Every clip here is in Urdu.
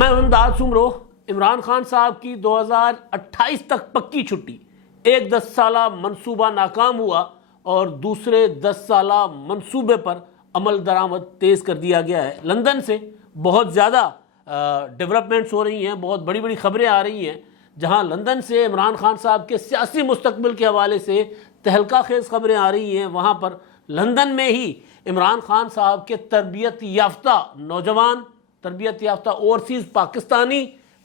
میں امداد سمرو عمران خان صاحب کی 2028 تک پکی چھٹی، ایک 10 سالہ منصوبہ ناکام ہوا اور دوسرے 10 سالہ منصوبے پر عمل درآمد تیز کر دیا گیا ہے۔ لندن سے بہت زیادہ ڈیولپمنٹس ہو رہی ہیں، بہت بڑی بڑی خبریں آ رہی ہیں، جہاں لندن سے عمران خان صاحب کے سیاسی مستقبل کے حوالے سے تہلکہ خیز خبریں آ رہی ہیں، وہاں پر لندن میں ہی عمران خان صاحب کے تربیت یافتہ نوجوان، تربیت یافتہ اوورسیز پاکستانی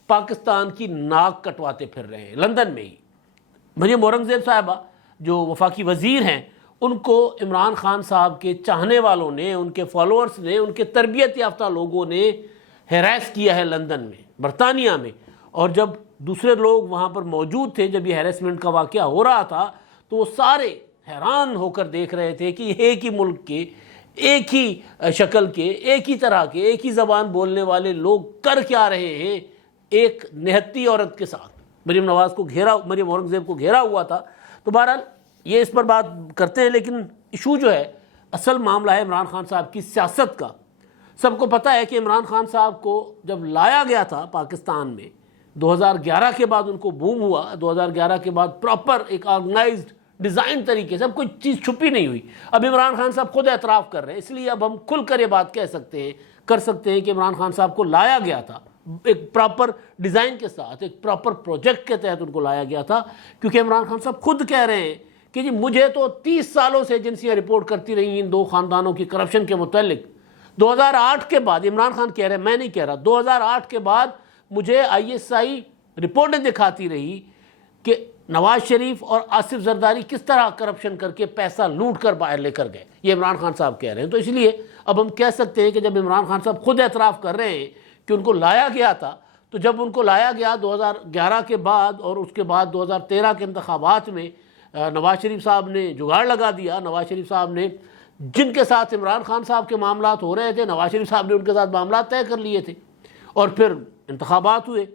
پاکستان کی ناک کٹواتے پھر رہے ہیں لندن میں ہی۔ مریم اورنگزیب صاحبہ جو وفاقی وزیر ہیں، ان کو عمران خان صاحب کے چاہنے والوں نے، ان کے فالوورز نے، ان کے تربیت یافتہ لوگوں نے ہیراس کیا ہے لندن میں، برطانیہ میں۔ اور جب دوسرے لوگ وہاں پر موجود تھے، جب یہ ہیراسمنٹ کا واقعہ ہو رہا تھا، تو وہ سارے حیران ہو کر دیکھ رہے تھے کہ ایک ہی ملک کے، ایک ہی شکل کے، ایک ہی طرح کے، ایک ہی زبان بولنے والے لوگ کر کیا رہے ہیں ایک نہتی عورت کے ساتھ۔ مریم اورنگزیب کو گھیرا ہوا تھا۔ تو بہرحال یہ اس پر بات کرتے ہیں، لیکن ایشو جو ہے، اصل معاملہ ہے عمران خان صاحب کی سیاست کا۔ سب کو پتہ ہے کہ عمران خان صاحب کو جب لایا گیا تھا پاکستان میں 2011 کے بعد، ان کو بوم ہوا 2011 کے بعد، پراپر ایک آرگنائزڈ ڈیزائن طریقے سے، اب کوئی چیز چھپی نہیں ہوئی۔ اب عمران خان صاحب خود اعتراف کر رہے ہیں، اس لیے اب ہم کھل کر یہ بات کہہ سکتے ہیں، کر سکتے ہیں کہ عمران خان صاحب کو لایا گیا تھا ایک پراپر ڈیزائن کے ساتھ، ایک پراپر پروجیکٹ کے تحت ان کو لایا گیا تھا، کیونکہ عمران خان صاحب خود کہہ رہے ہیں کہ جی مجھے تو 30 سالوں سے ایجنسیاں رپورٹ کرتی رہی ان دو خاندانوں کی کرپشن کے متعلق۔ 2008 کے بعد عمران خان کہہ رہے ہیں، میں نہیں کہہ رہا، 2008 کے بعد مجھے ISI رپورٹیں دکھاتی رہی کہ نواز شریف اور آصف زرداری کس طرح کرپشن کر کے پیسہ لوٹ کر باہر لے کر گئے، یہ عمران خان صاحب کہہ رہے ہیں۔ تو اس لیے اب ہم کہہ سکتے ہیں کہ جب عمران خان صاحب خود اعتراف کر رہے ہیں کہ ان کو لایا گیا تھا، تو جب ان کو لایا گیا 2011 کے بعد، اور اس کے بعد 2013 کے انتخابات میں نواز شریف صاحب نے جگاڑ لگا دیا، نواز شریف صاحب نے جن کے ساتھ عمران خان صاحب کے معاملات ہو رہے تھے، نواز شریف صاحب نے ان کے ساتھ معاملات طے کر لیے تھے، اور پھر انتخابات ہوئے،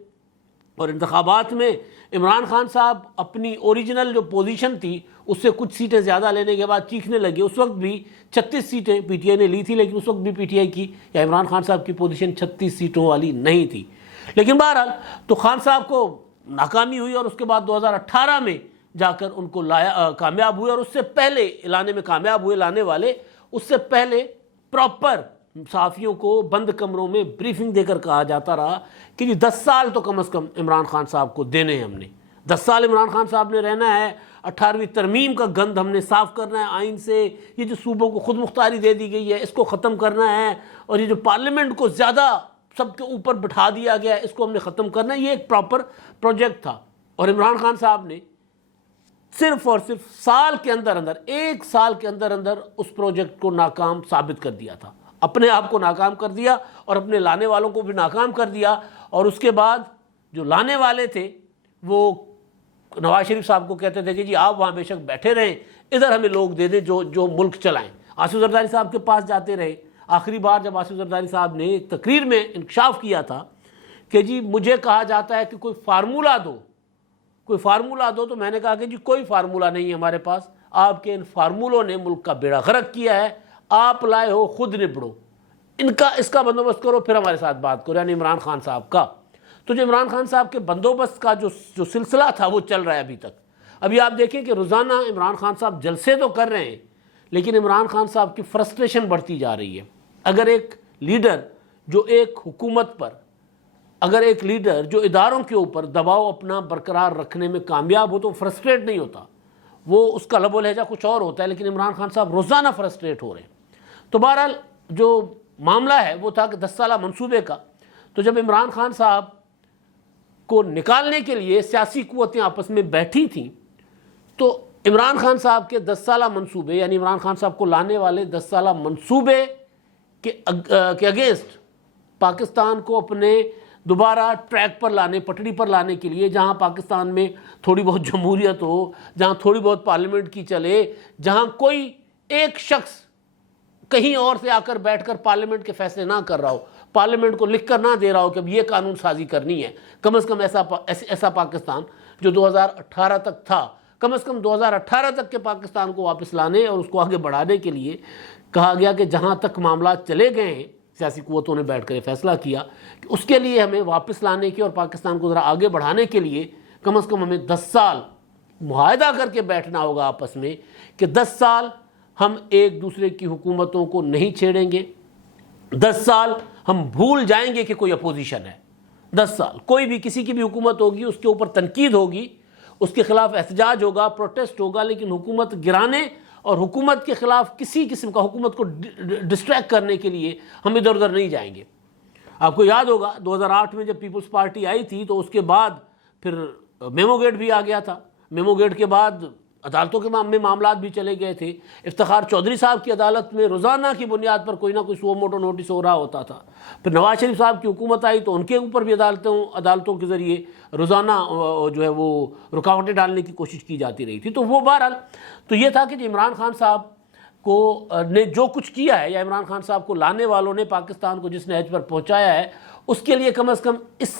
اور انتخابات میں عمران خان صاحب اپنی اوریجنل جو پوزیشن تھی اس سے کچھ سیٹیں زیادہ لینے کے بعد چیخنے لگے۔ اس وقت بھی 36 سیٹیں پی ٹی آئی نے لی تھی، لیکن اس وقت بھی پی ٹی آئی کی یا عمران خان صاحب کی پوزیشن 36 سیٹوں والی نہیں تھی۔ لیکن بہرحال تو خان صاحب کو ناکامی ہوئی، اور اس کے بعد 2018 میں جا کر ان کو کامیاب ہوئے، اور اس سے پہلے لانے میں کامیاب ہوئے لانے والے، اس سے پہلے پراپر صحافیوں کو بند کمروں میں بریفنگ دے کر کہا جاتا رہا کہ جی 10 سال تو کم از کم عمران خان صاحب کو دینے ہیں، ہم نے 10 سال عمران خان صاحب نے رہنا ہے، 18ویں ترمیم کا گند ہم نے صاف کرنا ہے آئین سے، یہ جو صوبوں کو خود مختاری دے دی گئی ہے اس کو ختم کرنا ہے، اور یہ جو پارلیمنٹ کو زیادہ سب کے اوپر بٹھا دیا گیا ہے اس کو ہم نے ختم کرنا ہے۔ یہ ایک پراپر پروجیکٹ تھا، اور عمران خان صاحب نے صرف اور صرف سال کے اندر اندر، ایک سال کے اندر اندر اس پروجیکٹ کو ناکام ثابت کر دیا تھا، اپنے آپ کو ناکام کر دیا اور اپنے لانے والوں کو بھی ناکام کر دیا۔ اور اس کے بعد جو لانے والے تھے وہ نواز شریف صاحب کو کہتے تھے کہ جی آپ وہاں بے شک بیٹھے رہیں، ادھر ہمیں لوگ دے دیں جو ملک چلائیں۔ آصف زرداری صاحب کے پاس جاتے رہے۔ آخری بار جب آصف زرداری صاحب نے ایک تقریر میں انکشاف کیا تھا کہ جی مجھے کہا جاتا ہے کہ کوئی فارمولہ دو، تو میں نے کہا کہ جی کوئی فارمولہ نہیں ہے ہمارے پاس، آپ کے ان فارمولوں نے ملک کا بیڑا غرق کیا ہے، آپ لائے ہو خود نبڑو، اس کا بندوبست کرو پھر ہمارے ساتھ بات کرو، یعنی عمران خان صاحب کا۔ تو جو عمران خان صاحب کے بندوبست کا جو سلسلہ تھا وہ چل رہا ہے ابھی تک۔ ابھی آپ دیکھیں کہ روزانہ عمران خان صاحب جلسے تو کر رہے ہیں، لیکن عمران خان صاحب کی فرسٹریشن بڑھتی جا رہی ہے۔ اگر ایک لیڈر جو ایک حکومت پر، اگر ایک لیڈر جو اداروں کے اوپر دباؤ اپنا برقرار رکھنے میں کامیاب ہو تو فرسٹریٹ نہیں ہوتا، وہ اس کا لب و لہجہ کچھ اور ہوتا ہے، لیکن عمران خان صاحب روزانہ فرسٹریٹ ہو رہے ہیں۔ تو بہرحال جو معاملہ ہے وہ تھا کہ 10 سالہ منصوبے کا۔ تو جب عمران خان صاحب کو نکالنے کے لیے سیاسی قوتیں آپس میں بیٹھی تھیں، تو عمران خان صاحب کے 10 سالہ منصوبے، یعنی عمران خان صاحب کو لانے والے 10 سالہ منصوبے کے اگینسٹ پاکستان کو اپنے دوبارہ ٹریک پر لانے، پٹڑی پر لانے کے لیے، جہاں پاکستان میں تھوڑی بہت جمہوریت ہو، جہاں تھوڑی بہت پارلیمنٹ کی چلے، جہاں کوئی ایک شخص کہیں اور سے آ کر بیٹھ کر پارلیمنٹ کے فیصلے نہ کر رہا ہو، پارلیمنٹ کو لکھ کر نہ دے رہا ہو کہ اب یہ قانون سازی کرنی ہے، کم از کم ایسا پاکستان جو 2018 تک تھا، کم از کم 2018 تک کے پاکستان کو واپس لانے اور اس کو آگے بڑھانے کے لیے کہا گیا کہ جہاں تک معاملات چلے گئے ہیں سیاسی قوتوں نے بیٹھ کر یہ فیصلہ کیا کہ اس کے لیے ہمیں واپس لانے کے اور پاکستان کو ذرا آگے بڑھانے کے لیے کم از کم ہمیں 10 سال معاہدہ کر کے بیٹھنا ہوگا آپس میں کہ 10 سال ہم ایک دوسرے کی حکومتوں کو نہیں چھیڑیں گے، 10 سال ہم بھول جائیں گے کہ کوئی اپوزیشن ہے، 10 سال کوئی بھی کسی کی بھی حکومت ہوگی اس کے اوپر تنقید ہوگی، اس کے خلاف احتجاج ہوگا، پروٹیسٹ ہوگا، لیکن حکومت گرانے اور حکومت کے خلاف کسی قسم کا حکومت کو ڈسٹریکٹ کرنے کے لیے ہم ادھر ادھر نہیں جائیں گے۔ آپ کو یاد ہوگا 2008 میں جب پیپلز پارٹی آئی تھی تو اس کے بعد پھر میمو گیٹ بھی آ گیا تھا، میمو گیٹ کے بعد عدالتوں کے میں معاملات بھی چلے گئے تھے، افتخار چودھری صاحب کی عدالت میں روزانہ کی بنیاد پر کوئی نہ کوئی سو موٹو نوٹس ہو رہا ہوتا تھا، پھر نواز شریف صاحب کی حکومت آئی تو ان کے اوپر بھی عدالتوں کے ذریعے روزانہ جو ہے وہ رکاوٹیں ڈالنے کی کوشش کی جاتی رہی تھی۔ تو وہ بہرحال تو یہ تھا کہ عمران خان صاحب کو نے جو کچھ کیا ہے، یا عمران خان صاحب کو لانے والوں نے پاکستان کو جس نہج پر پہنچایا ہے، اس کے لیے کم از کم اس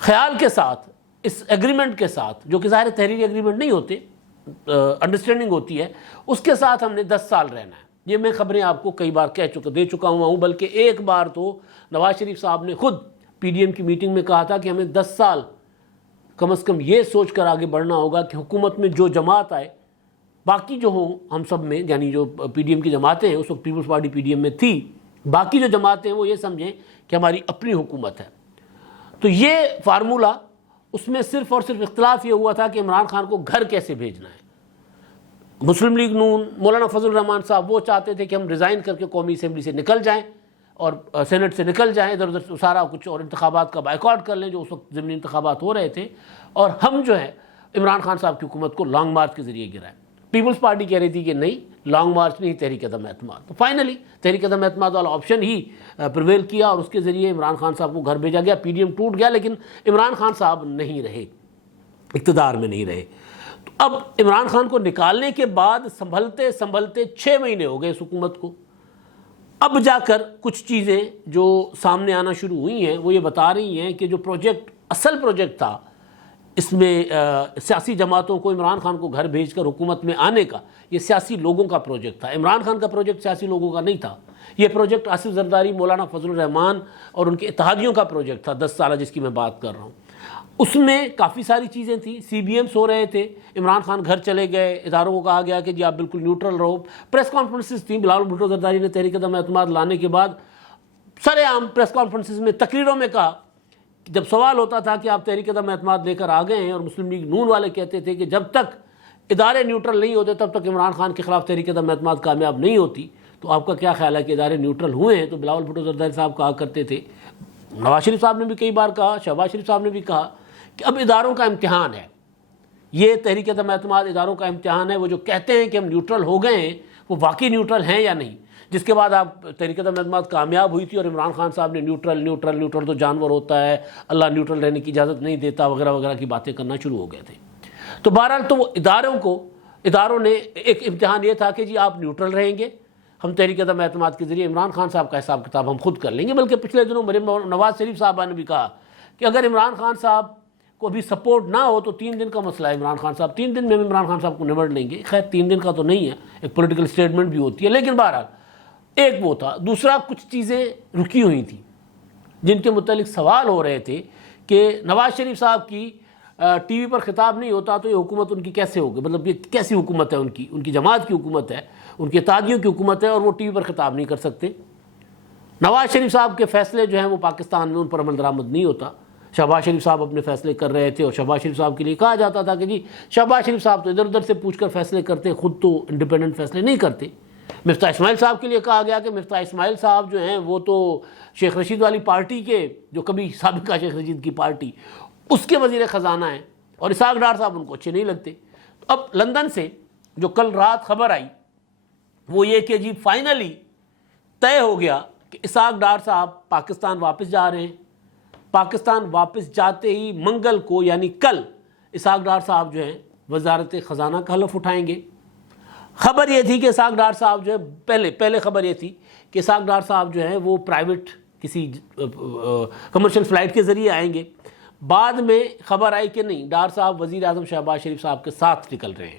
خیال کے ساتھ، اس ایگریمنٹ کے ساتھ، جو کہ ظاہر تحریری ایگریمنٹ نہیں ہوتے، انڈرسٹینڈنگ ہوتی ہے، اس کے ساتھ ہم نے 10 سال رہنا ہے۔ یہ میں خبریں آپ کو کئی بار دے چکا ہوں، بلکہ ایک بار تو نواز شریف صاحب نے خود پی ڈی ایم کی میٹنگ میں کہا تھا کہ ہمیں 10 سال کم از کم یہ سوچ کر آگے بڑھنا ہوگا کہ حکومت میں جو جماعت آئے، باقی جو ہوں ہم سب میں، یعنی جو پی ڈی ایم کی جماعتیں ہیں، اس وقت Peoples Party P D M میں تھی، باقی جو جماعتیں ہیں وہ یہ سمجھیں کہ ہماری اپنی حکومت ہے۔ تو یہ فارمولہ، اس میں صرف اور صرف اختلاف یہ ہوا تھا کہ عمران خان کو گھر کیسے بھیجنا ہے۔ مسلم لیگ نون، مولانا فضل الرحمان صاحب وہ چاہتے تھے کہ ہم ریزائن کر کے قومی اسمبلی سے نکل جائیں اور سینٹ سے نکل جائیں، ادھر ادھر سارا کچھ، اور انتخابات کا بائیکاٹ کر لیں جو اس وقت ضمنی انتخابات ہو رہے تھے، اور ہم جو ہے عمران خان صاحب کی حکومت کو لانگ مارچ کے ذریعے گرائیں۔ پیپلز پارٹی کہہ رہی تھی کہ نہیں، لانگ مارچ نہیں، تحریک عدم اعتماد۔ تو فائنلی تحریک عدم اعتماد والا آپشن ہی پریویل کیا اور اس کے ذریعے عمران خان صاحب کو گھر بھیجا گیا، پی ڈی ایم ٹوٹ گیا، لیکن عمران خان صاحب نہیں رہے، اقتدار میں نہیں رہے۔ تو اب عمران خان کو نکالنے کے بعد سنبھلتے 6 مہینے ہو گئے اس حکومت کو، اب جا کر کچھ چیزیں جو سامنے آنا شروع ہوئی ہیں وہ یہ بتا رہی ہیں کہ جو پروجیکٹ، اصل پروجیکٹ تھا اس میں سیاسی جماعتوں کو عمران خان کو گھر بھیج کر حکومت میں آنے کا، یہ سیاسی لوگوں کا پروجیکٹ تھا۔ عمران خان کا پروجیکٹ سیاسی لوگوں کا نہیں تھا، یہ پروجیکٹ آصف زرداری، مولانا فضل الرحمان اور ان کے اتحادیوں کا پروجیکٹ تھا، 10 سالہ جس کی میں بات کر رہا ہوں۔ اس میں کافی ساری چیزیں تھیں، سی بی ایمز ہو رہے تھے، عمران خان گھر چلے گئے، اداروں کو کہا گیا کہ جی آپ بالکل نیوٹرل رہو، پریس کانفرنسز تھیں، بلاول بھٹو زرداری نے تحریک عدم اعتماد لانے کے بعد سر عام پریس کانفرنسز میں، تقریروں میں کہا، جب سوال ہوتا تھا کہ آپ تحریک عدم اعتماد لے کر آ گئے ہیں، اور مسلم لیگ نون والے کہتے تھے کہ جب تک ادارے نیوٹرل نہیں ہوتے تب تک عمران خان کے خلاف تحریک عدم اعتماد کامیاب نہیں ہوتی، تو آپ کا کیا خیال ہے کہ ادارے نیوٹرل ہوئے ہیں؟ تو بلاول بھٹو زرداری صاحب کہا کرتے تھے، نواز شریف صاحب نے بھی کئی بار کہا، شہباز شریف صاحب نے بھی کہا کہ اب اداروں کا امتحان ہے، یہ تحریک عدم اعتماد اداروں کا امتحان ہے، وہ جو کہتے ہیں کہ ہم نیوٹرل ہو گئے ہیں وہ واقعی نیوٹرل ہیں یا نہیں۔ جس کے بعد آپ تحریک عدم اعتماد کامیاب ہوئی تھی اور عمران خان صاحب نے نیوٹرل تو جانور ہوتا ہے، اللہ نیوٹرل رہنے کی اجازت نہیں دیتا، وغیرہ وغیرہ کی باتیں کرنا شروع ہو گئے تھے۔ تو بہرحال تو وہ اداروں نے ایک امتحان یہ تھا کہ جی آپ نیوٹرل رہیں گے، ہم تحریک عدم اعتماد کے ذریعے عمران خان صاحب کا حساب کتاب ہم خود کر لیں گے۔ بلکہ پچھلے دنوں نواز شریف صاحبہ نے بھی کہا کہ اگر عمران خان صاحب کو ابھی سپورٹ نہ ہو تو 3 دن کا مسئلہ ہے، عمران خان صاحب 3 دن میں عمران خان صاحب کو نمٹ لیں گے۔ خیر 3 دن کا تو نہیں ہے، ایک پولیٹیکل اسٹیٹمنٹ بھی ہوتی ہے، لیکن بہرحال ایک وہ تھا۔ دوسرا، کچھ چیزیں رکی ہوئی تھیں جن کے متعلق سوال ہو رہے تھے کہ نواز شریف صاحب کی ٹی وی پر خطاب نہیں ہوتا تو یہ حکومت ان کی کیسے ہوگی، مطلب یہ کیسی حکومت ہے، ان کی جماعت کی حکومت ہے، ان کے اتحادیوں کی حکومت ہے، اور وہ ٹی وی پر خطاب نہیں کر سکتے۔ نواز شریف صاحب کے فیصلے جو ہیں وہ پاکستان میں ان پر عمل درآمد نہیں ہوتا۔ شہباز شریف صاحب اپنے فیصلے کر رہے تھے، اور شہباز شریف صاحب کے لیے کہا جاتا تھا کہ جی شہباز شریف صاحب تو ادھر ادھر سے پوچھ کر فیصلے کرتے، خود تو انڈیپینڈنٹ فیصلے نہیں کرتے۔ مفتاح اسماعیل صاحب کے لیے کہا گیا کہ مفتاح اسماعیل صاحب جو ہیں وہ تو شیخ رشید والی پارٹی کے، جو کبھی سابقہ شیخ رشید کی پارٹی، اس کے وزیر خزانہ ہیں، اور اسحاق ڈار صاحب ان کو اچھے نہیں لگتے۔ اب لندن سے جو کل رات خبر آئی وہ یہ کہ جی فائنلی طے ہو گیا کہ اسحاق ڈار صاحب پاکستان واپس جا رہے ہیں۔ پاکستان واپس جاتے ہی منگل کو، یعنی کل، اسحاق ڈار صاحب جو ہیں وزارت خزانہ کا حلف اٹھائیں گے۔ خبر یہ تھی کہ اسحاق ڈار صاحب جو ہے، پہلے خبر یہ تھی کہ اسحاق ڈار صاحب جو ہیں وہ پرائیویٹ کسی کمرشل فلائٹ کے ذریعے آئیں گے۔ بعد میں خبر آئی کہ نہیں، ڈار صاحب وزیر اعظم شہباز شریف صاحب کے ساتھ نکل رہے ہیں،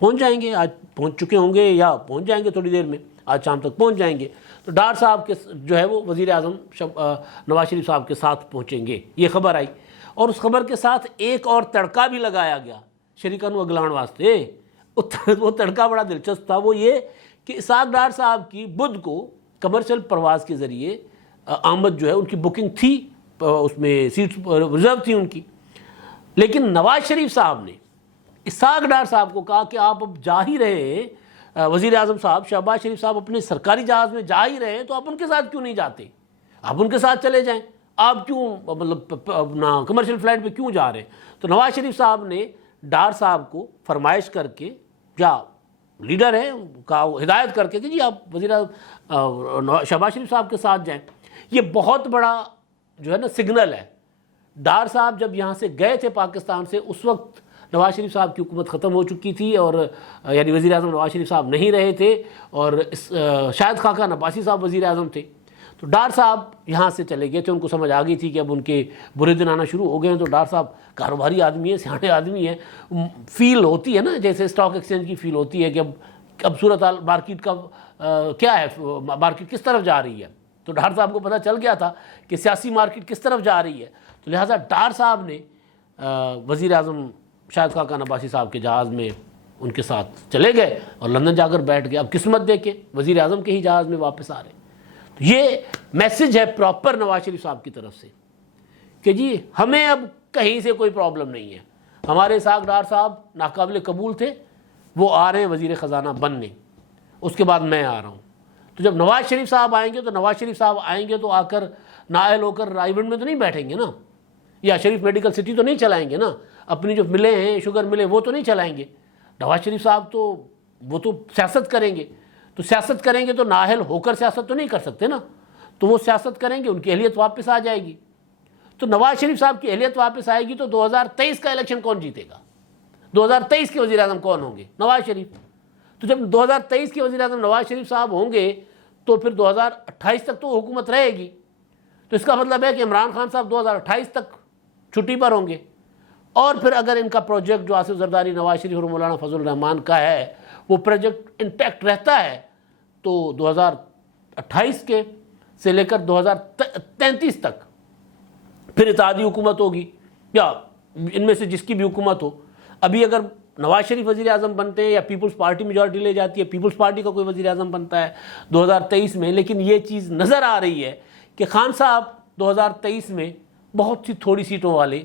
پہنچ جائیں گے، آج پہنچ چکے ہوں گے یا پہنچ جائیں گے تھوڑی دیر میں، آج شام تک پہنچ جائیں گے. تو ڈار صاحب کے جو ہے وہ وزیر اعظم نواز شریف صاحب کے ساتھ پہنچیں گے، یہ خبر آئی. اور اس خبر کے ساتھ ایک اور تڑکا بھی لگایا گیا شریکاں نو اگلان واسطے. وہ تڑکا بڑا دلچسپ تھا، وہ یہ کہ اسحاق ڈار صاحب کی بدھ کو کمرشل پرواز کے ذریعے آمد جو ہے ان کی بکنگ تھی، اس میں سیٹس ریزرو تھی ان کی. لیکن نواز شریف صاحب نے اسحاق ڈار صاحب کو کہا کہ آپ اب جا ہی رہے ہیں، وزیر اعظم صاحب شہباز شریف صاحب اپنے سرکاری جہاز میں جا ہی رہے ہیں، تو آپ ان کے ساتھ کیوں نہیں جاتے؟ آپ ان کے ساتھ چلے جائیں، آپ کیوں مطلب اپنا کمرشل فلائٹ پہ کیوں جا رہے ہیں؟ تو نواز شریف صاحب نے ڈار صاحب کو فرمائش کر کے، کیا لیڈر ہے کا ہدایت کر کے کہ جی آپ وزیر شہباز شریف صاحب کے ساتھ جائیں. یہ بہت بڑا جو ہے نا سگنل ہے. ڈار صاحب جب یہاں سے گئے تھے پاکستان سے، اس وقت نواز شریف صاحب کی حکومت ختم ہو چکی تھی، اور یعنی وزیر اعظم نواز شریف صاحب نہیں رہے تھے، اور شاہد خاقان عباسی صاحب وزیر اعظم تھے. تو ڈار صاحب یہاں سے چلے گئے تھے، ان کو سمجھ آ گئی تھی کہ اب ان کے برے دن آنا شروع ہو گئے ہیں. تو ڈار صاحب کاروباری آدمی ہے، سیانے آدمی ہے، فیل ہوتی ہے نا جیسے اسٹاک ایکسچینج کی فیل ہوتی ہے کہ اب صورتحال مارکیٹ کا کیا ہے، مارکیٹ کس طرف جا رہی ہے. تو ڈار صاحب کو پتہ چل گیا تھا کہ سیاسی مارکیٹ کس طرف جا رہی ہے. تو لہٰذا ڈار صاحب نے وزیر اعظم شاہد خاقان عباسی صاحب کے جہاز میں ان کے ساتھ چلے گئے اور لندن جا کر بیٹھ گئے. اب قسمت دے کے وزیر اعظم کے ہی جہاز میں واپس آ رہے ہیں. تو یہ میسج ہے پراپر نواز شریف صاحب کی طرف سے کہ جی ہمیں اب کہیں سے کوئی پرابلم نہیں ہے. ہمارے اسحاق ڈار صاحب ناقابل قبول تھے، وہ آ رہے ہیں وزیر خزانہ بننے، اس کے بعد میں آ رہا ہوں. تو جب نواز شریف صاحب آئیں گے تو نواز شریف صاحب آئیں گے تو آ کر نااہل ہو کر رائے بند میں تو نہیں بیٹھیں گے نا، یا شریف میڈیکل سٹی تو نہیں چلائیں گے نا، اپنی جو ملے ہیں شوگر ملے وہ تو نہیں چلائیں گے. نواز شریف صاحب تو وہ تو سیاست کریں گے. تو سیاست کریں گے تو نااہل ہو کر سیاست تو نہیں کر سکتے نا، تو وہ سیاست کریں گے، ان کی اہلیت واپس آ جائے گی. تو نواز شریف صاحب کی اہلیت واپس آئے گی تو 2023 کا الیکشن کون جیتے گا؟ 2023 کے وزیر اعظم کون ہوں گے؟ نواز شریف. تو جب 2023 کے وزیر اعظم نواز شریف صاحب ہوں گے تو پھر 2028 تک تو حکومت رہے گی. تو اس کا مطلب ہے کہ عمران خان صاحب 2028 تک چھٹی پر ہوں گے. اور پھر اگر ان کا پروجیکٹ جو آصف زرداری، نواز شریف اور مولانا فضل الرحمان کا ہے وہ پروجیکٹ انٹیکٹ رہتا ہے تو 2028 کے سے لے کر 2033 تک پھر اتحادی حکومت ہوگی، یا ان میں سے جس کی بھی حکومت ہو. ابھی اگر نواز شریف وزیر اعظم بنتے ہیں یا پیپلز پارٹی میجورٹی لے جاتی ہے، پیپلز پارٹی کا کوئی وزیر اعظم بنتا ہے 2023 میں، لیکن یہ چیز نظر آ رہی ہے کہ خان صاحب 2023 میں بہت سی تھوڑی سیٹوں والے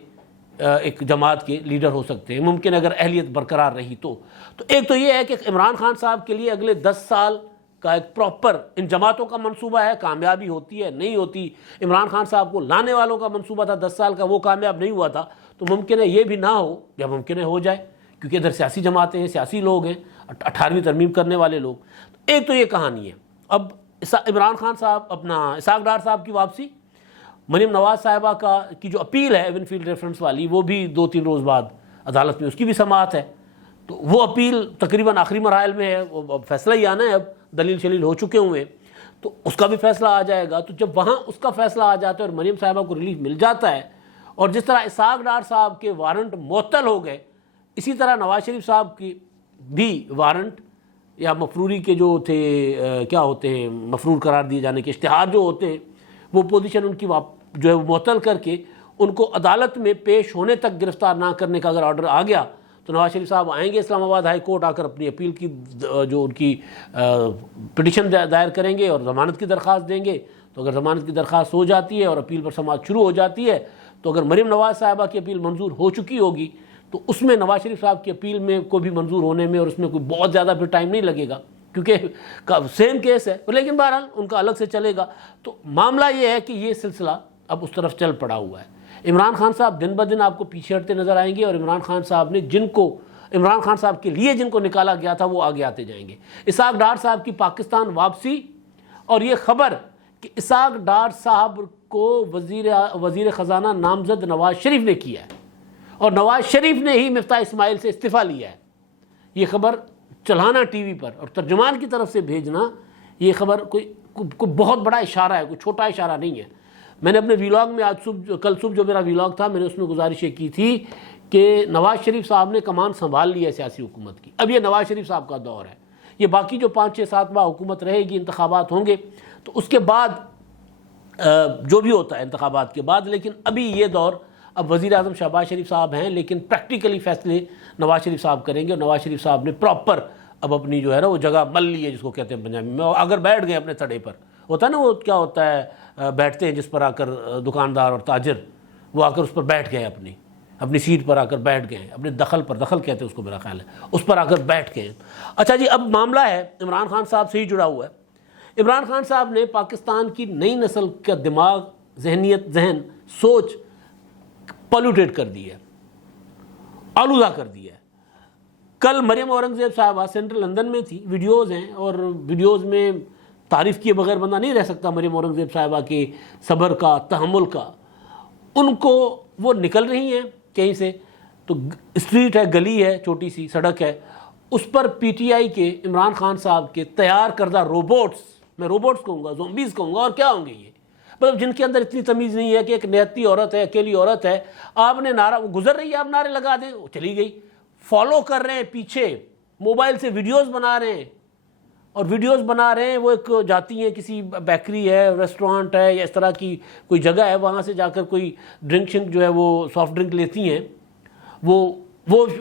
ایک جماعت کے لیڈر ہو سکتے ہیں، ممکن اگر اہلیت برقرار رہی تو. تو ایک تو یہ ہے کہ عمران خان صاحب کے لیے اگلے 10 سال کا ایک پراپر ان جماعتوں کا منصوبہ ہے، کامیابی ہوتی ہے نہیں ہوتی. عمران خان صاحب کو لانے والوں کا منصوبہ تھا 10 سال کا، وہ کامیاب نہیں ہوا تھا. تو ممکن ہے یہ بھی نہ ہو، یا ممکن ہے ہو جائے، کیونکہ ادھر سیاسی جماعتیں ہیں، سیاسی لوگ ہیں، 18ویں ترمیم کرنے والے لوگ. ایک تو یہ کہانی ہے. اب عمران خان صاحب اپنا اسحاق ڈار صاحب کی واپسی، مریم نواز صاحبہ کی جو اپیل ہے ایون فیلڈ ریفرنس والی، وہ بھی 2-3 روز بعد عدالت میں اس کی بھی سماعت ہے. تو وہ اپیل تقریباً آخری مراحل میں ہے، وہ فیصلہ ہی آنا ہے، اب دلیل شلیل ہو چکے ہوئے ہیں، تو اس کا بھی فیصلہ آ جائے گا. تو جب وہاں اس کا فیصلہ آ جاتا ہے اور مریم صاحبہ کو ریلیف مل جاتا ہے، اور جس طرح اسحاق ڈار صاحب کے وارنٹ معطل ہو گئے، اسی طرح نواز شریف صاحب کی بھی وارنٹ یا مفروری کے جو تھے کیا ہوتے ہیں، مفرور قرار دیے جانے کے اشتہار جو ہوتے ہیں، وہ پوزیشن ان کی جو ہے وہ معطل کر کے ان کو عدالت میں پیش ہونے تک گرفتار نہ کرنے کا اگر آرڈر آ گیا تو نواز شریف صاحب آئیں گے اسلام آباد ہائی کورٹ، آ کر اپنی اپیل کی جو ان کی پٹیشن دائر کریں گے اور ضمانت کی درخواست دیں گے. تو اگر ضمانت کی درخواست ہو جاتی ہے اور اپیل پر سماعت شروع ہو جاتی ہے، تو اگر مریم نواز صاحبہ کی اپیل منظور ہو چکی ہوگی تو اس میں نواز شریف صاحب کی اپیل میں کو بھی منظور ہونے میں اور اس میں کوئی بہت زیادہ پھر ٹائم نہیں لگے گا، کیونکہ سیم کیس ہے. لیکن بہرحال ان کا الگ سے چلے گا. تو معاملہ یہ ہے کہ یہ سلسلہ اب اس طرف چل پڑا ہوا ہے. عمران خان صاحب دن بدن آپ کو پیچھے ہٹتے نظر آئیں گے، اور عمران خان صاحب نے عمران خان صاحب کے لیے جن کو نکالا گیا تھا وہ آگے آتے جائیں گے. اسحاق ڈار صاحب کی پاکستان واپسی اور یہ خبر کہ اسحاق ڈار صاحب کو وزیر خزانہ نامزد نواز شریف نے کیا ہے اور نواز شریف نے ہی مفتاح اسماعیل سے استعفیٰ لیا ہے، یہ خبر چلانا ٹی وی پر اور ترجمان کی طرف سے بھیجنا، یہ خبر کوئی بہت بڑا اشارہ ہے، کوئی چھوٹا اشارہ نہیں ہے. میں نے اپنے ویلاگ میں کل صبح جو میرا ویلاگ تھا، میں نے اس میں گزارش یہ کی تھی کہ نواز شریف صاحب نے کمان سنبھال لی ہے سیاسی حکومت کی. اب یہ نواز شریف صاحب کا دور ہے. یہ باقی جو 5-6-7 ماہ حکومت رہے گی، انتخابات ہوں گے تو اس کے بعد جو بھی ہوتا ہے انتخابات کے بعد. لیکن ابھی یہ دور، اب وزیر اعظم شہباز شریف صاحب ہیں لیکن پریکٹیکلی فیصلے نواز شریف صاحب کریں گے، اور نواز شریف صاحب نے پراپر اب اپنی جو ہے نا وہ جگہ مل لی ہے، جس کو کہتے ہیں پنجابی میں. اگر بیٹھ گئے اپنے تھڑے پر، ہوتا ہے نا وہ کیا ہوتا ہے، بیٹھتے ہیں جس پر آ کر دکاندار اور تاجر، وہ آ کر اس پر بیٹھ گئے، اپنی سیٹ پر آ کر بیٹھ گئے، اپنے دخل کہتے ہیں اس کو، میرا خیال ہے اس پر آ کر بیٹھ گئے. اچھا جی، اب معاملہ ہے عمران خان صاحب سے ہی جڑا ہوا ہے. عمران خان صاحب نے پاکستان کی نئی نسل کا دماغ، ذہن، سوچ پالوٹیٹ کر دی ہے، آلودہ کر دیا ہے. کل مریم اورنگزیب صاحبہ سینٹرل لندن میں تھی، ویڈیوز ہیں، اور ویڈیوز میں تعریف کیے بغیر بندہ نہیں رہ سکتا مریم اورنگزیب صاحبہ کے صبر کا، تحمل کا. ان کو وہ نکل رہی ہیں کہیں سے، تو اسٹریٹ ہے، گلی ہے، چھوٹی سی سڑک ہے، اس پر پی ٹی آئی کے عمران خان صاحب کے تیار کردہ روبوٹس، میں روبوٹس کہوں گا، زومبیز کہوں گا، اور کیا ہوں گے یہ، مطلب جن کے اندر اتنی تمیز نہیں ہے کہ ایک نہتی عورت ہے، اکیلی عورت ہے، آپ نے نعرہ، وہ گزر رہی ہے، آپ نعرے لگا دیں، وہ چلی گئی. فالو کر رہے ہیں پیچھے، موبائل سے ویڈیوز بنا رہے ہیں، اور ویڈیوز بنا رہے ہیں. وہ ایک جاتی ہیں، کسی بیکری ہے، ریسٹورانٹ ہے، یا اس طرح کی کوئی جگہ ہے، وہاں سے جا کر کوئی ڈرنک شنک جو ہے وہ سافٹ ڈرنک لیتی ہیں، وہ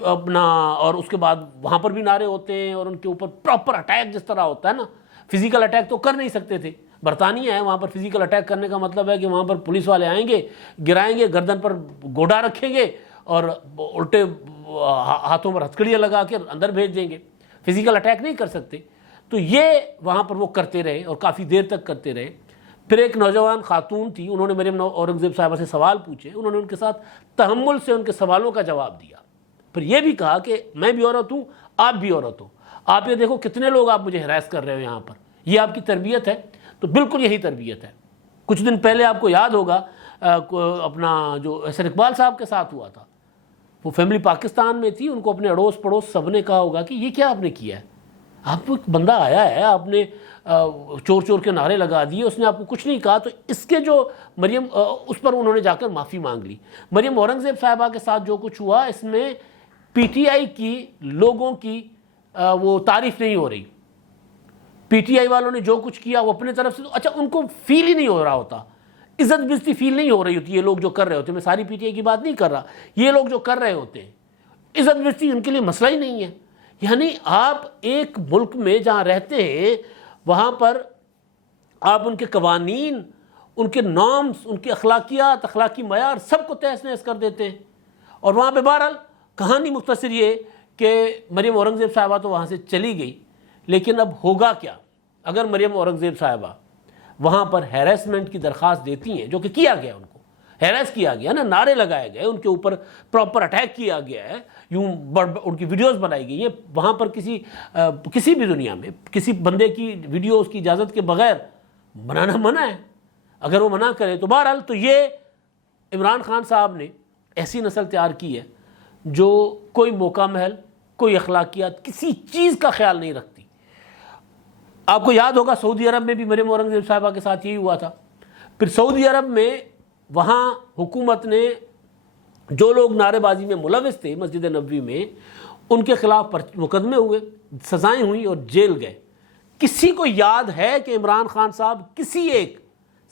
اپنا، اور اس کے بعد وہاں پر بھی نعرے ہوتے ہیں، اور ان کے اوپر پراپر اٹیک جس طرح ہوتا ہے نا. فزیکل اٹیک تو کر نہیں سکتے تھے، برطانیہ ہے، وہاں پر فزیکل اٹیک کرنے کا مطلب ہے کہ وہاں پر پولیس والے آئیں گے، گرائیں گے، گردن پر گوڑا رکھیں گے، اور الٹے ہاتھوں پر ہتھکڑیاں لگا کے اندر بھیج دیں گے. فزیکل اٹیک نہیں کر سکتے. تو یہ وہاں پر وہ کرتے رہے، اور کافی دیر تک کرتے رہے. پھر ایک نوجوان خاتون تھی، انہوں نے مریم اورنگزیب صاحبہ سے سوال پوچھے، انہوں نے ان کے ساتھ تحمل سے ان کے سوالوں کا جواب دیا. پھر یہ بھی کہا کہ میں بھی عورت ہوں، آپ بھی عورت ہو، آپ یہ دیکھو کتنے لوگ آپ مجھے ہراس کر رہے ہو یہاں پر، یہ آپ کی تربیت ہے. تو بالکل یہی تربیت ہے. کچھ دن پہلے آپ کو یاد ہوگا اپنا جو احسن اقبال صاحب کے ساتھ ہوا تھا، وہ فیملی پاکستان میں تھی، ان کو اپنے اڑوس پڑوس سب نے کہا ہوگا کہ یہ کیا آپ نے کیا ہے، آپ کو ایک بندہ آیا ہے، آپ نے چور چور کے نعرے لگا دیے، اس نے آپ کو کچھ نہیں کہا. تو اس کے جو مریم، اس پر انہوں نے جا کر معافی مانگ لی. مریم اورنگزیب صاحبہ کے ساتھ جو کچھ ہوا، اس میں پی ٹی آئی کی لوگوں کی وہ تعریف نہیں ہو رہی. پی ٹی آئی والوں نے جو کچھ کیا وہ اپنے طرف سے، اچھا ان کو فیل ہی نہیں ہو رہا ہوتا، عزت بزتی فیل نہیں ہو رہی ہوتی. یہ لوگ جو کر رہے ہوتے ہیں، میں ساری پی ٹی آئی کی بات نہیں کر رہا، یہ لوگ جو کر رہے ہوتے ہیں، عزت بزتی ان کے لیے مسئلہ ہی نہیں ہے. یعنی آپ ایک ملک میں جہاں رہتے ہیں، وہاں پر آپ ان کے قوانین، ان کے نارمز، ان کی اخلاقیات، اخلاقی معیار سب کو تہس نہس کر دیتے ہیں. اور وہاں پہ بہرحال کہانی مختصر یہ کہ مریم اورنگزیب صاحبہ تو وہاں سے چلی گئی، لیکن اب ہوگا کیا اگر مریم اورنگزیب صاحبہ وہاں پر ہیراسمنٹ کی درخواست دیتی ہیں، جو کہ کیا گیا، ان کو ہیراس کیا گیا نا، نعرے لگائے گئے، ان کے اوپر پراپر اٹیک کیا گیا ہے، یوں ان کی ویڈیوز بنائی گئی ہیں. وہاں پر کسی بھی دنیا میں کسی بندے کی ویڈیو اس کی اجازت کے بغیر بنانا منع ہے. اگر وہ منع کرے تو بہرحال، تو یہ عمران خان صاحب نے ایسی نسل تیار کی ہے جو کوئی موقع محل، کوئی اخلاقیات، کسی چیز کا خیال نہیں رکھتی. آپ کو یاد ہوگا سعودی عرب میں بھی مریم اورنگزیب صاحبہ کے ساتھ یہی ہوا تھا. پھر سعودی عرب میں وہاں حکومت نے جو لوگ نعرے بازی میں ملوث تھے مسجد نبوی میں، ان کے خلاف مقدمے ہوئے، سزائیں ہوئیں اور جیل گئے. کسی کو یاد ہے کہ عمران خان صاحب کسی ایک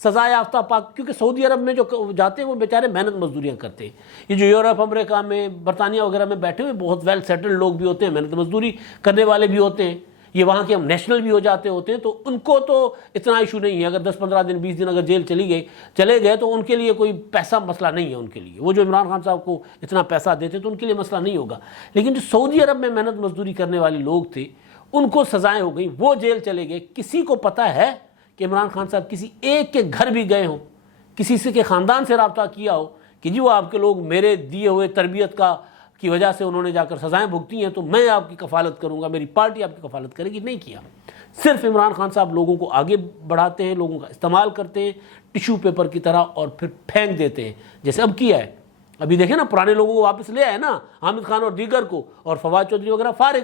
سزا یافتہ کیونکہ سعودی عرب میں جو جاتے ہیں وہ بیچارے محنت مزدوریاں کرتے ہیں. یہ جو یورپ، امریکہ میں، برطانیہ وغیرہ میں بیٹھے ہوئے بہت ویل سیٹلڈ لوگ بھی ہوتے ہیں، محنت مزدوری کرنے والے بھی ہوتے ہیں، یہ وہاں کے ہم نیشنل بھی ہو جاتے ہوتے ہیں. تو ان کو تو اتنا ایشو نہیں ہے، اگر 10-15 دن 20 دن اگر جیل چلے گئے تو ان کے لیے کوئی پیسہ مسئلہ نہیں ہے. ان کے لیے وہ جو عمران خان صاحب کو اتنا پیسہ دیتے تو ان کے لیے مسئلہ نہیں ہوگا. لیکن جو سعودی عرب میں محنت مزدوری کرنے والے لوگ تھے، ان کو سزائیں ہو گئیں، وہ جیل چلے گئے. کسی کو پتہ ہے کہ عمران خان صاحب کسی ایک کے گھر بھی گئے ہوں، کسی سے کے خاندان سے رابطہ کیا ہو کہ جی وہ آپ کے لوگ میرے دیے ہوئے تربیت کی وجہ سے انہوں نے جا کر سزائیں بھگتی ہیں تو میں آپ کی کفالت کروں گا، میری پارٹی آپ کی کفالت کرے گی؟ نہیں کیا. صرف عمران خان صاحب لوگوں کو آگے بڑھاتے ہیں، لوگوں کا استعمال کرتے ہیں ٹیشو پیپر کی طرح، اور پھر پھینک دیتے ہیں جیسے اب کیا ہے. ابھی دیکھیں نا، پرانے لوگوں کو واپس لے آئے نا، حامد خان اور دیگر کو، اور فواد چودھری وغیرہ فارغ.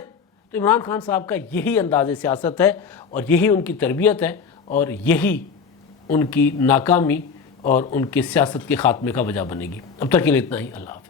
تو عمران خان صاحب کا یہی انداز سیاست ہے، اور یہی ان کی تربیت ہے، اور یہی ان کی ناکامی اور ان کی سیاست کے خاتمے کا وجہ بنے گی. اب تک کے لیے اتنا ہی. اللہ حافظ.